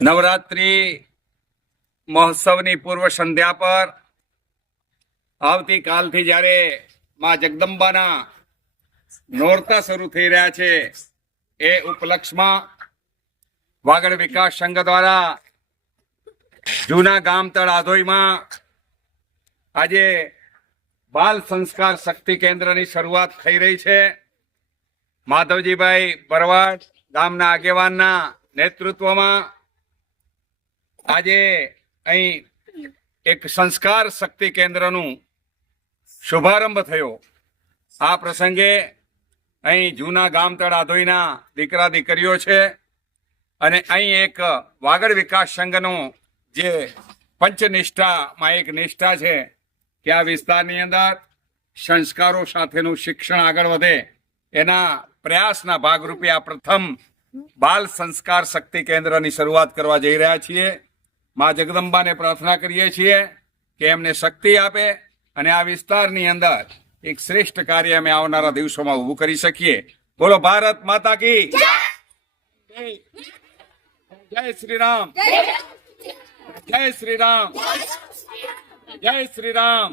નવરાત્રી મહોત્સવની પૂર્વ સંધ્યા પર આવતીકાલથી જ્યારે માં જગદંબાના નોરતા શરૂ થઈ રહ્યા છે એ ઉપલક્ષમાં વાગડ વિકાસ સંઘ દ્વારા જૂના ગામતળ આધોઈમાં આજે બાલ સંસ્કાર શક્તિ કેન્દ્રની શરૂઆત થઈ રહી છે. માધવજીભાઈ ભરવાડ ગામના આગેવાનના નેતૃત્વમાં આજે અહીં એક સંસ્કાર શક્તિ કેન્દ્રનું શુભારંભ થયો. આ પ્રસંગે અહીં જૂના ગામતળ આધોઈના દીકરા દીકરીઓ છે અને અહીં એક વાગડ વિકાસ સંઘનું જે પંચનિષ્ઠામાં એક નિષ્ઠા છે કે આ વિસ્તારની અંદર સંસ્કારો સાથેનું શિક્ષણ આગળ વધે એના પ્રયાસના ભાગરૂપે આ પ્રથમ બાલ સંસ્કાર શક્તિ કેન્દ્રની શરૂઆત કરવા જઈ રહ્યા છીએ. મા જગદંબાને પ્રાર્થના કરીએ છીએ કે એમને શક્તિ આપે અને આ વિસ્તારની અંદર એક શ્રેષ્ઠ કાર્ય અમે આવનારા દિવસોમાં ઊભું કરી શકીએ. બોલો ભારત માતા કી જય શ્રી રામ, જય શ્રી રામ, જય શ્રી રામ.